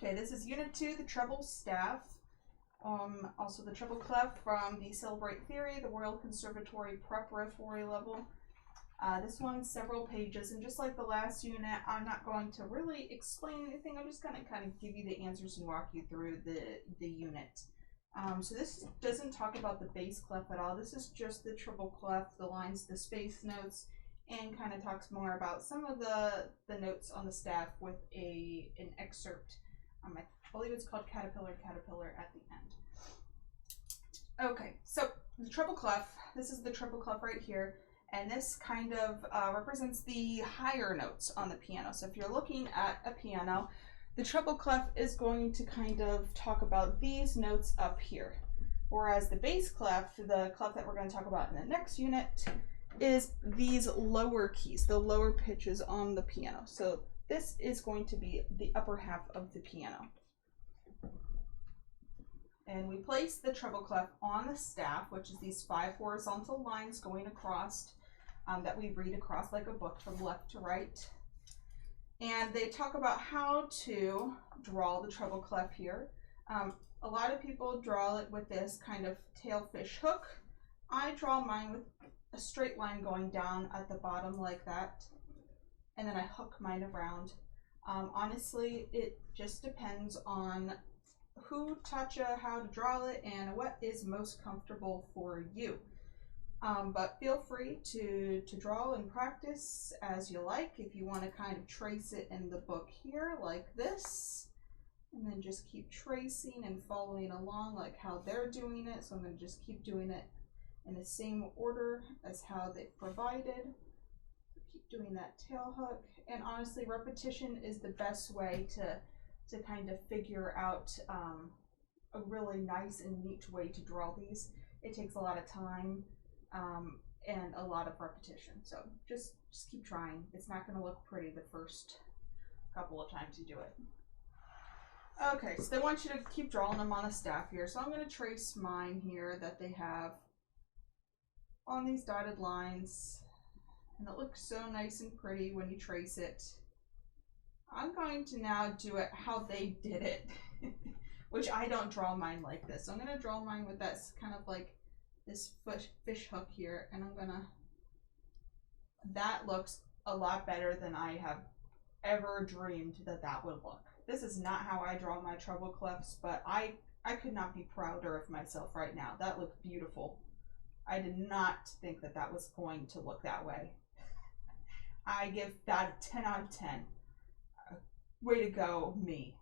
Okay, this is Unit 2, the treble staff. Also the treble clef from the Celebrate Theory, the Royal Conservatory Preparatory level. This one's several pages, and just like the last unit, I'm not going to really explain anything. I'm just going to kind of give you the answers and walk you through the unit. So this doesn't talk about the bass clef at all. This is just the treble clef, the lines, the space notes, and kind of talks more about some of the notes on the staff with an excerpt. I believe it's called Caterpillar at the end. Okay, so the treble clef, this is the treble clef right here, and this kind of represents the higher notes on the piano. So if you're looking at a piano, the treble clef is going to kind of talk about these notes up here, whereas the bass clef, the clef that we're going to talk about in the next unit, is these lower keys, the lower pitches on the piano. So this is going to be the upper half of the piano. And we place the treble clef on the staff, which is these 5 horizontal lines going across that we read across like a book from left to right. And they talk about how to draw the treble clef here. A lot of people draw it with this kind of tailfish hook. I draw mine with a straight line going down at the bottom like that, and then I hook mine around. Honestly, it just depends on who taught you how to draw it and what is most comfortable for you. But feel free to draw and practice as you like. If you want to kind of trace it in the book here like this, and then just keep tracing and following along like how they're doing it. So I'm going to just keep doing it in the same order as how they provided. Keep doing that tail hook, and honestly, repetition is the best way to kind of figure out a really nice and neat way to draw these. It takes a lot of time and a lot of repetition, so just keep trying. It's not going to look pretty the first couple of times you do it. Okay, so they want you to keep drawing them on the staff here, so I'm going to trace mine here that they have on these dotted lines, and it looks so nice and pretty when you trace it. I'm going to now do it how they did it, which I don't draw mine like this. So I'm going to draw mine with that kind of like this fish hook here, and that looks a lot better than I have ever dreamed that would look. This is not how I draw my treble clefs, but I could not be prouder of myself right now. That looked beautiful. I did not think that was going to look that way. I give that a 10 out of 10. Way to go, me.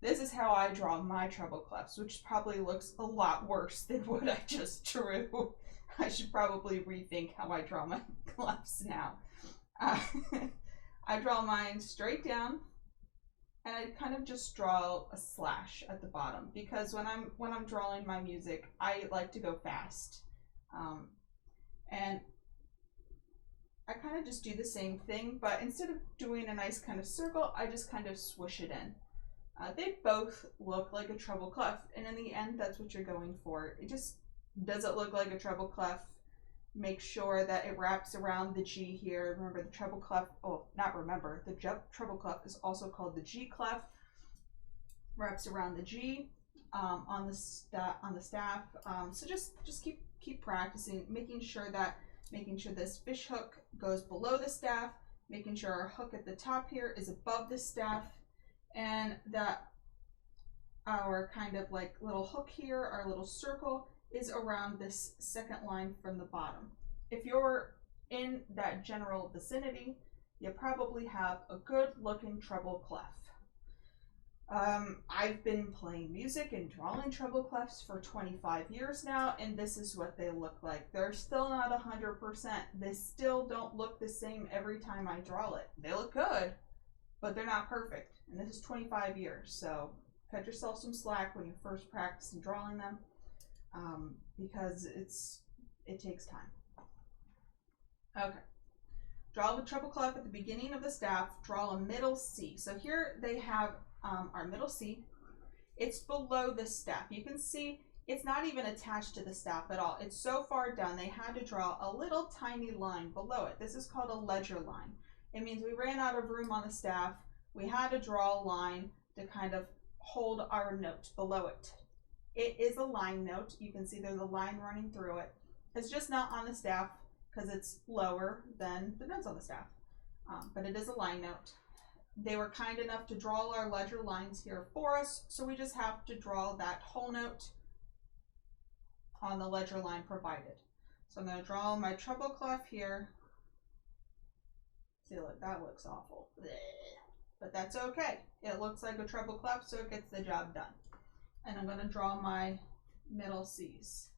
This is how I draw my treble clefs, which probably looks a lot worse than what I just drew. I should probably rethink how I draw my clefs now. I draw mine straight down, and I kind of just draw a slash at the bottom, because when I'm drawing my music, I like to go fast. And I kind of just do the same thing, but instead of doing a nice kind of circle, I just kind of swoosh it in. They both look like a treble clef, and in the end, that's what you're going for. It just doesn't look like a treble clef. Make sure that it wraps around the G here. Remember the treble clef, the treble clef is also called the G clef. Wraps around the G on the staff. So just keep practicing, making sure this fish hook goes below the staff, making sure our hook at the top here is above the staff, and that our kind of like little hook here, our little circle, is around this second line from the bottom. If you're in that general vicinity, you probably have a good looking treble clef. I've been playing music and drawing treble clefs for 25 years now, and this is what they look like. They're still not 100%. They still don't look the same every time I draw it. They look good, but they're not perfect. And this is 25 years, so cut yourself some slack when you're first practicing drawing them, because it takes time. Okay. Draw the treble clef at the beginning of the staff. Draw a middle C. So here they have our middle C. It's below the staff. You can see it's not even attached to the staff at all. It's so far down they had to draw a little tiny line below it. This is called a ledger line. It means we ran out of room on the staff. We had to draw a line to kind of hold our note below it. It is a line note. You can see there's a line running through it. It's just not on the staff because it's lower than the notes on the staff, but it is a line note. They were kind enough to draw our ledger lines here for us, so we just have to draw that whole note on the ledger line provided. So I'm going to draw my treble clef here. See, look, that looks awful. Blech. But that's okay. It looks like a treble clef, so it gets the job done. And I'm going to draw my middle C's.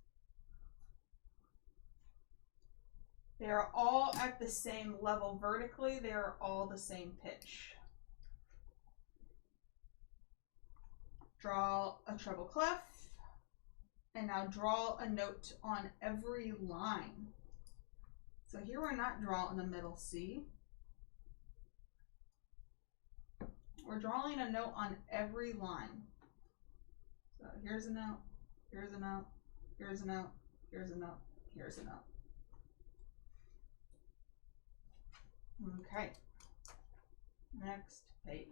They are all at the same level vertically. They are all the same pitch. Draw a treble clef. And now draw a note on every line. So here we're not drawing the middle C. We're drawing a note on every line. So here's a note, here's a note, here's a note, here's a note, here's a note. Okay, next page.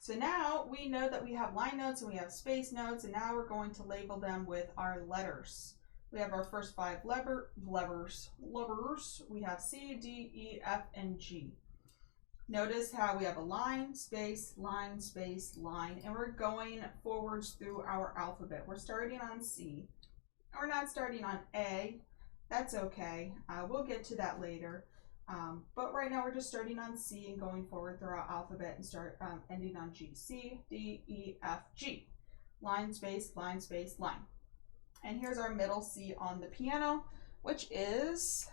So now we know that we have line notes and we have space notes, and now we're going to label them with our letters. We have our first 5 levers. We have C, D, E, F, and G. Notice how we have a line, space, line, space, line, and we're going forwards through our alphabet. We're starting on C. We're not starting on A. That's okay. We'll get to that later. But right now we're just starting on C and going forward through our alphabet and start ending on G. C, D, E, F, G. Line, space, line, space, line. And here's our middle C on the piano, which is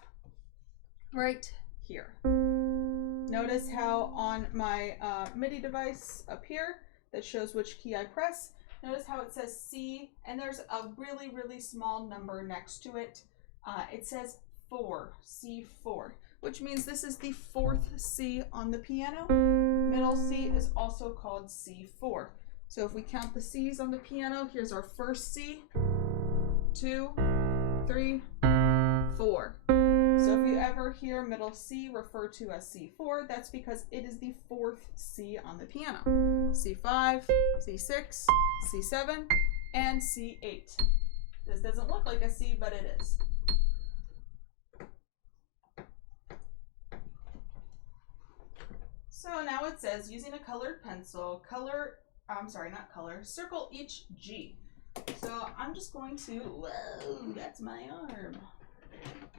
right here. Notice how on my MIDI device up here that shows which key I press, notice how it says C, and there's a really, really small number next to it. It says 4, C4, which means this is the 4th C on the piano. Middle C is also called C4. So if we count the C's on the piano, here's our first C, 2, 3, 4. So if you ever hear middle C referred to as C4, that's because it is the 4th C on the piano. C5, C6, C7, and C8. This doesn't look like a C, but it is. So now it says, using a colored pencil, circle each G. So I'm just going to, whoa, that's my arm.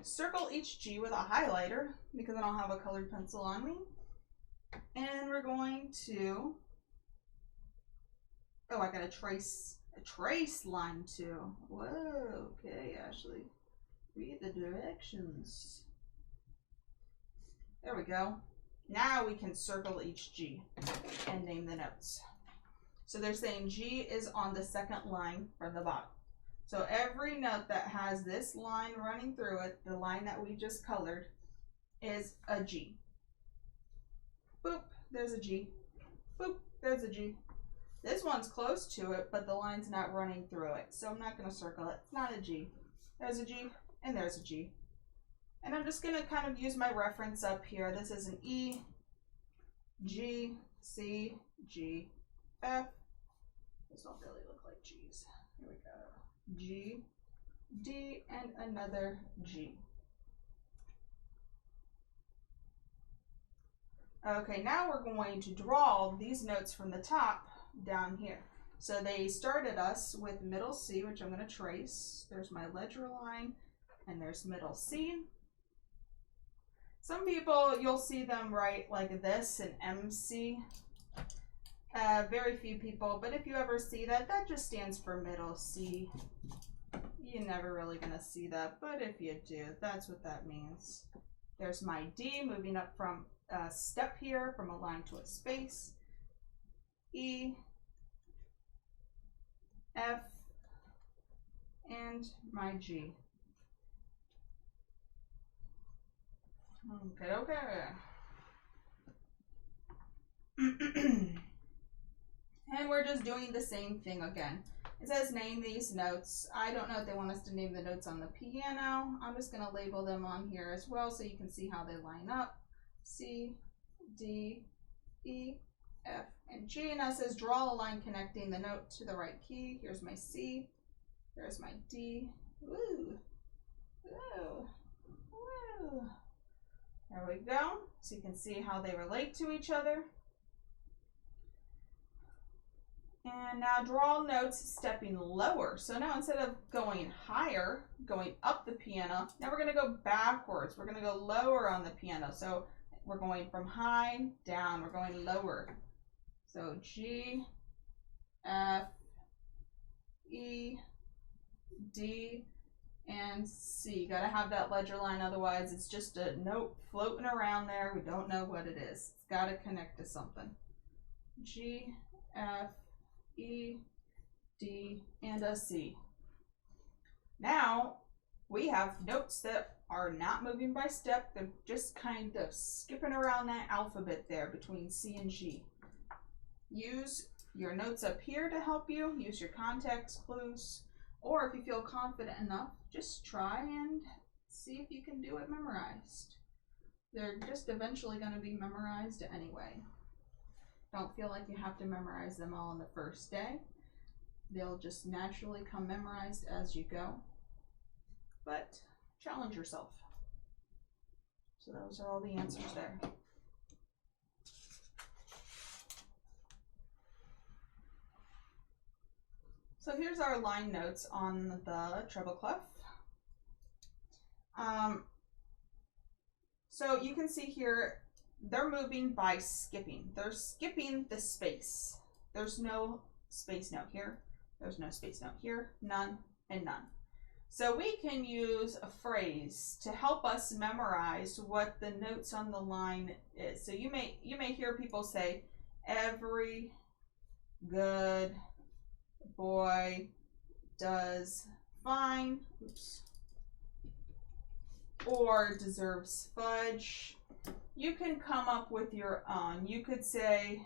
Circle each G with a highlighter because I don't have a colored pencil on me. And we're going to, oh, I got a trace line too. Whoa, okay, Ashley. Read the directions. There we go. Now we can circle each G and name the notes. So they're saying G is on the second line from the bottom. So every note that has this line running through it, the line that we just colored, is a G. Boop, there's a G. Boop, there's a G. This one's close to it, but the line's not running through it, so I'm not going to circle it. It's not a G. There's a G, and there's a G. And I'm just going to kind of use my reference up here. This is an E, G, C, G, F. These don't really look like G's. Here we go. G, D, and another G. Okay, now we're going to draw these notes from the top down here. So they started us with middle C, which I'm going to trace. There's my ledger line, and there's middle C. Some people, you'll see them write like this, an MC. Very few people, but if you ever see that, that just stands for middle C. You're never really going to see that, but if you do, that's what that means. There's my D, moving up from a step here, from a line to a space. E, F, and my G. Okay. And we're just doing the same thing again. It says name these notes. I don't know if they want us to name the notes on the piano. I'm just going to label them on here as well so you can see how they line up. C, D, E, F, and G. Now it says draw a line connecting the note to the right key. Here's my C. There's my D. Woo. Woo. Woo. There we go. So you can see how they relate to each other. And now draw notes stepping lower. So now instead of going higher, going up the piano, now we're going to go backwards. We're going to go lower on the piano. So we're going from high down. We're going lower. So G, F, E, D, and C. Got to have that ledger line, otherwise it's just a note floating around there. We don't know what it is. It's got to connect to something. G, F, E, D, and a C. Now we have notes that are not moving by step. They're just kind of skipping around that alphabet there between C and G. Use your notes up here to help you. Use your context clues. Or if you feel confident enough, just try and see if you can do it memorized. They're just eventually going to be memorized anyway. Don't feel like you have to memorize them all on the first day. They'll just naturally come memorized as you go. But challenge yourself. So those are all the answers there. So here's our line notes on the treble clef. So you can see here, they're moving by skipping. They're skipping the space. There's no space note here. There's no space note here. None and none. So we can use a phrase to help us memorize what the notes on the line is. So you may hear people say, every good boy does fine. Oops. Or deserves fudge. You can come up with your own. You could say,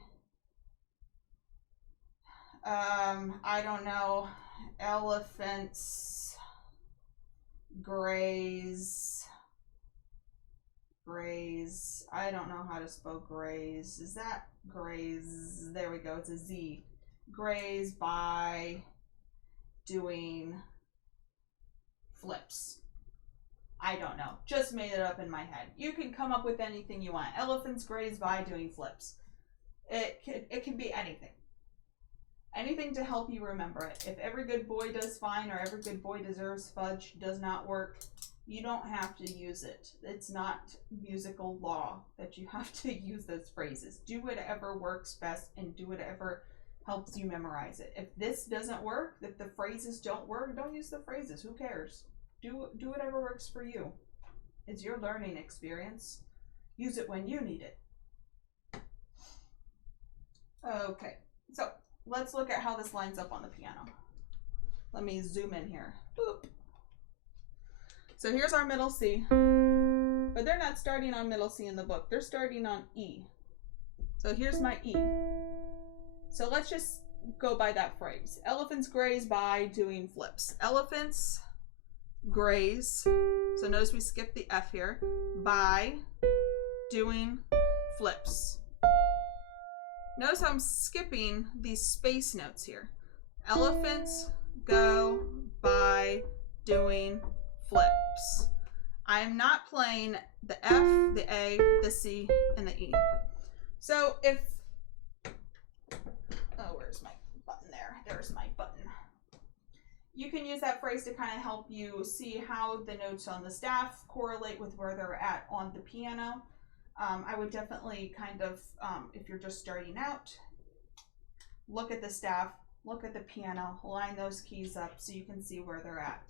I don't know, elephants graze. I don't know how to spell graze. Is that graze? There we go. It's a Z. Graze by doing flips. I don't know. Just made it up in my head. You can come up with anything you want. Elephants graze by doing flips. It can be anything. Anything to help you remember it. If every good boy does fine or every good boy deserves fudge does not work, you don't have to use it. It's not musical law that you have to use those phrases. Do whatever works best and do whatever helps you memorize it. If this doesn't work, if the phrases don't work, don't use the phrases. Who cares? Do whatever works for you. It's your learning experience. Use it when you need it. Okay, so let's look at how this lines up on the piano. Let me zoom in here. Boop. So here's our middle C. But they're not starting on middle C in the book. They're starting on E. So here's my E. So let's just go by that phrase. Elephants graze by doing flips. Elephants graze. So notice we skipped the F here. By doing flips. Notice how I'm skipping these space notes here. Elephants go by doing flips. I am not playing the F, the A, the C, and the E. So if, oh, where's my button there? There's my button. You can use that phrase to kind of help you see how the notes on the staff correlate with where they're at on the piano. I would definitely kind of, if you're just starting out, look at the staff, look at the piano, line those keys up so you can see where they're at.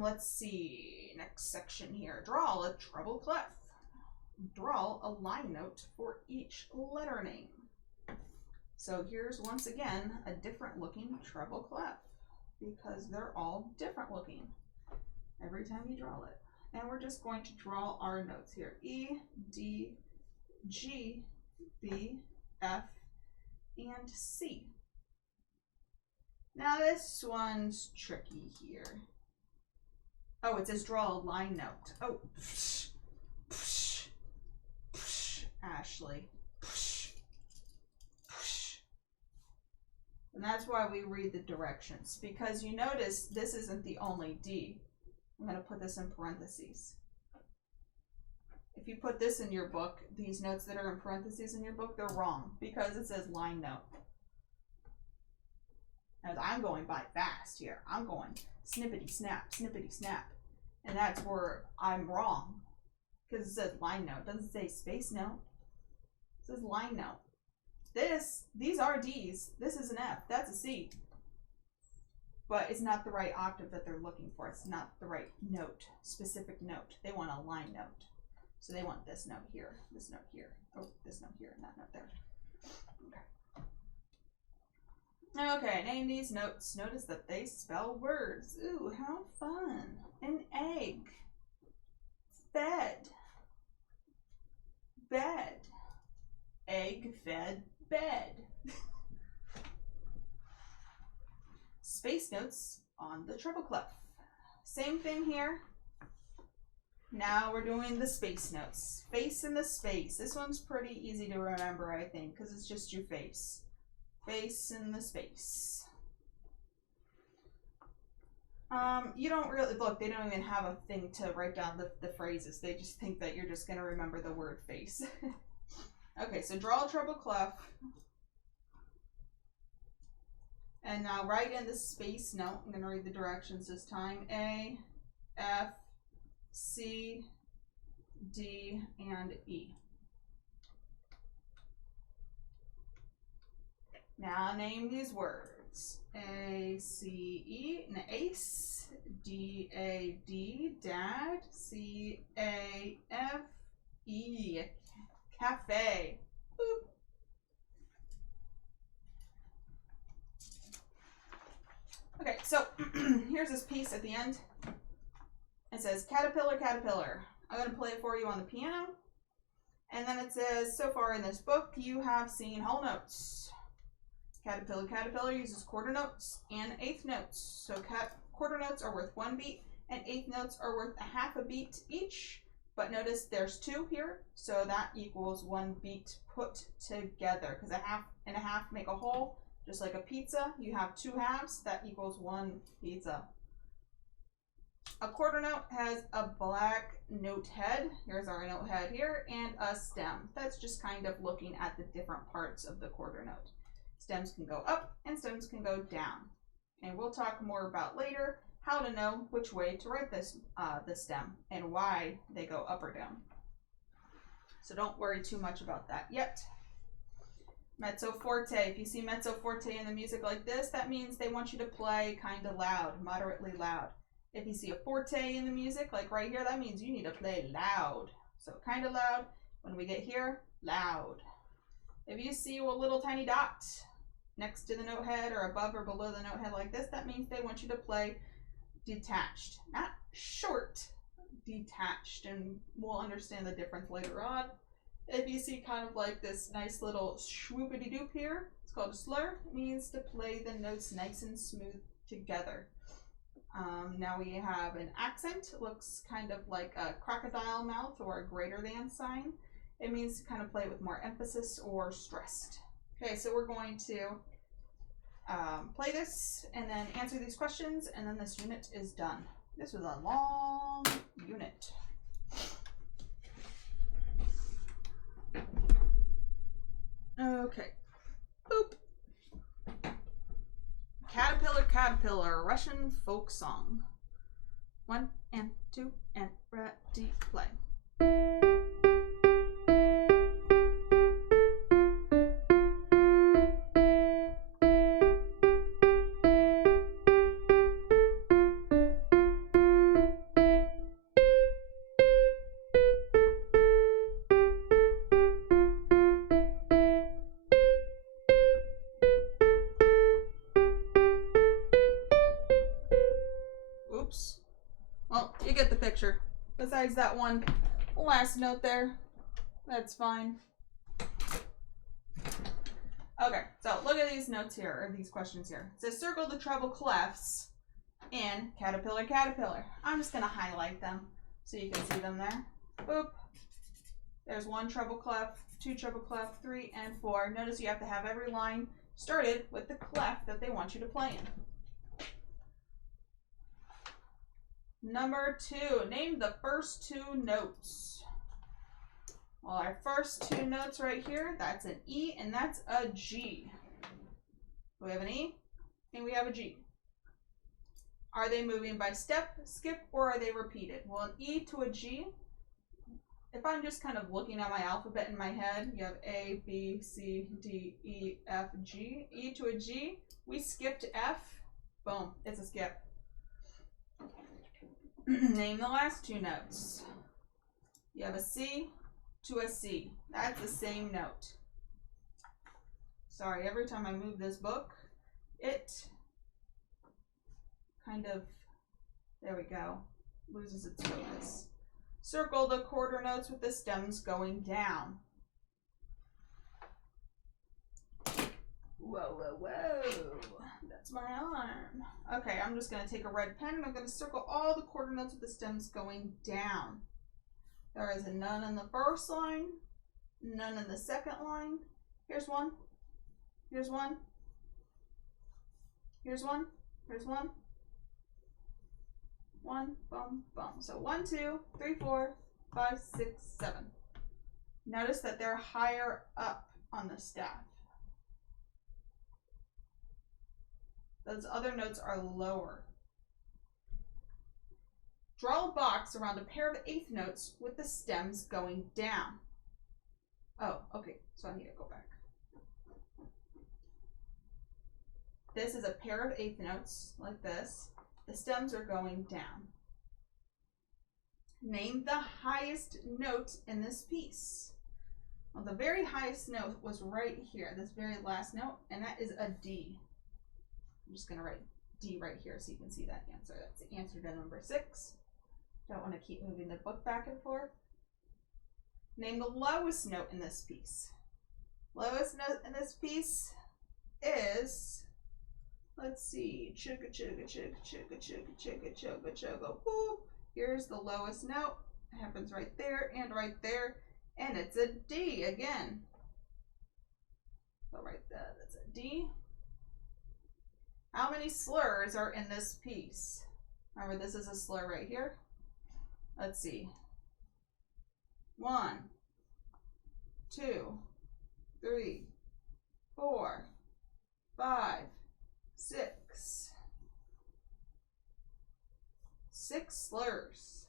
Let's see, next section here. Draw a treble clef. Draw a line note for each letter name. So here's once again a different looking treble clef because they're all different looking every time you draw it. And we're just going to draw our notes here. E, D, G, B, F, and C. Now this one's tricky here. Oh, it says draw a line note. Oh, actually. And that's why we read the directions, because you notice this isn't the only D. I'm going to put this in parentheses. If you put this in your book, these notes that are in parentheses in your book, they're wrong because it says line note. As I'm going by fast here. I'm going snippety snap, snippety snap. And that's where I'm wrong. Because it says line note. It doesn't say space note. It says line note. These are D's. This is an F. That's a C. But it's not the right octave that they're looking for. It's not the right note, specific note. They want a line note. So they want this note here, this note here, oh, this note here, and that note there. Okay, name these notes. Notice that they spell words. Ooh, how fun. An egg. Fed. Bed. Egg, fed, bed. Space notes on the treble clef. Same thing here. Now we're doing the space notes. Face in the space. This one's pretty easy to remember, I think, because it's just your face. Face in the space. You don't really, look, they don't even have a thing to write down the phrases. They just think that you're just going to remember the word face. Okay, so draw a treble clef. And now write in the space note. I'm going to read the directions this time. A, F, C, D, and E. Now name these words. A, C, E, an ace. D, A, D, dad. C, A, F, E, cafe. Boop. Okay, so here's this piece at the end. It says, caterpillar, caterpillar. I'm going to play it for you on the piano. And then it says, so far in this book, you have seen whole notes. Caterpillar, caterpillar uses quarter notes and eighth notes. So quarter notes are worth 1 beat, and eighth notes are worth a half a beat each. But notice there's 2 here, so that equals 1 beat put together. Because a half and a half make a whole. Just like a pizza, you have 2 halves, that equals 1 pizza. A quarter note has a black note head. Here's our note head here, and a stem. That's just kind of looking at the different parts of the quarter note. Stems can go up and stems can go down. And we'll talk more about later how to know which way to write this the stem and why they go up or down. So don't worry too much about that yet. Mezzo forte. If you see mezzo forte in the music like this, that means they want you to play kind of loud, moderately loud. If you see a forte in the music, like right here, that means you need to play loud. So kind of loud. When we get here, loud. If you see a little tiny dot next to the note head or above or below the note head like this, that means they want you to play detached, not short, detached. And we'll understand the difference later on. If you see kind of like this nice little swoopity-doop here, it's called a slur. It means to play the notes nice and smooth together. Now we have an accent. It looks kind of like a crocodile mouth or a greater than sign. It means to kind of play with more emphasis or stressed. Okay, so we're going to play this and then answer these questions, and then this unit is done. This was a long unit. Okay. Boop. Caterpillar, caterpillar, Russian folk song. 1 and 2 and ready, play. Oops. Well, you get the picture. Besides that one last note there, that's fine. Okay, so look at these notes here, or these questions here. It says circle the treble clefs in caterpillar, caterpillar. I'm just going to highlight them so you can see them there. Boop. There's 1 treble clef, 2 treble clef, 3, and 4. Notice you have to have every line started with the clef that they want you to play in. Number 2, name the first 2 notes. Well, our first 2 notes right here, that's an E and that's a G. We have an E and we have a G. Are they moving by step, skip, or are they repeated? Well, an E to a G, if I'm just kind of looking at my alphabet in my head, you have A, B, C, D, E, F, G. E to a G, we skipped F, boom, it's a skip. Name the last 2 notes. You have a C to a C. That's the same note. Sorry, every time I move this book, it kind of, there we go, loses its focus. Circle the quarter notes with the stems going down. Whoa, whoa, whoa. That's my arm. Okay, I'm just going to take a red pen and I'm going to circle all the quarter notes with the stems going down. There is a none in the first line, none in the second line. Here's one. Here's one. Here's one. Here's one. 1, boom, boom. So 1, 2, 3, 4, 5, 6, 7. Notice that they're higher up on the staff. Those other notes are lower. Draw a box around a pair of 8th notes with the stems going down. Oh, okay, so I need to go back. This is a pair of 8th notes, like this. The stems are going down. Name the highest note in this piece. Well, the very highest note was right here, this very last note, and that is a D. I'm just going to write D right here so you can see that answer. That's the answer to number 6. Don't want to keep moving the book back and forth. Name the lowest note in this piece. Lowest note in this piece is, let's see, chugga, chugga, chugga, chugga, chugga, chugga, chugga, chugga, boop. Here's the lowest note. It happens right there and right there. And it's a D again. So right there, that's a D. How many slurs are in this piece? Remember, this is a slur right here. Let's see. 1, 2, 3, 4, 5, 6. 6 slurs.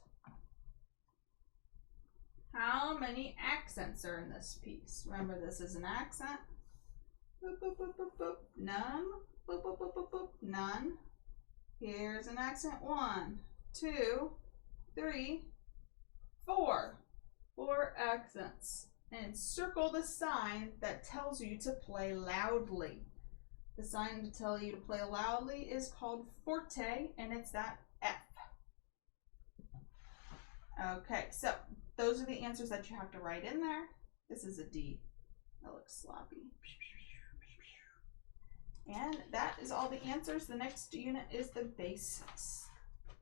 How many accents are in this piece? Remember, this is an accent. Boop, boop, boop, boop, boop. None. Boop, boop, boop, boop, boop. None. Here's an accent. 1, 2, 3, 4. 4 accents. And circle the sign that tells you to play loudly. The sign to tell you to play loudly is called forte, and it's that F. Okay, so those are the answers that you have to write in there. This is a D. That looks sloppy. And that is all the answers. The next unit is the bass.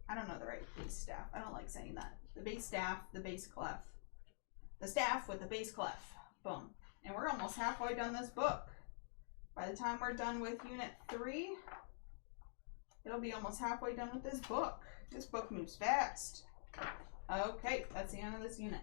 I don't know the right bass staff. I don't like saying that. The bass staff, the bass clef. The staff with the bass clef. Boom. And we're almost halfway done this book. By the time we're done with unit 3, it'll be almost halfway done with this book. This book moves fast. Okay, that's the end of this unit.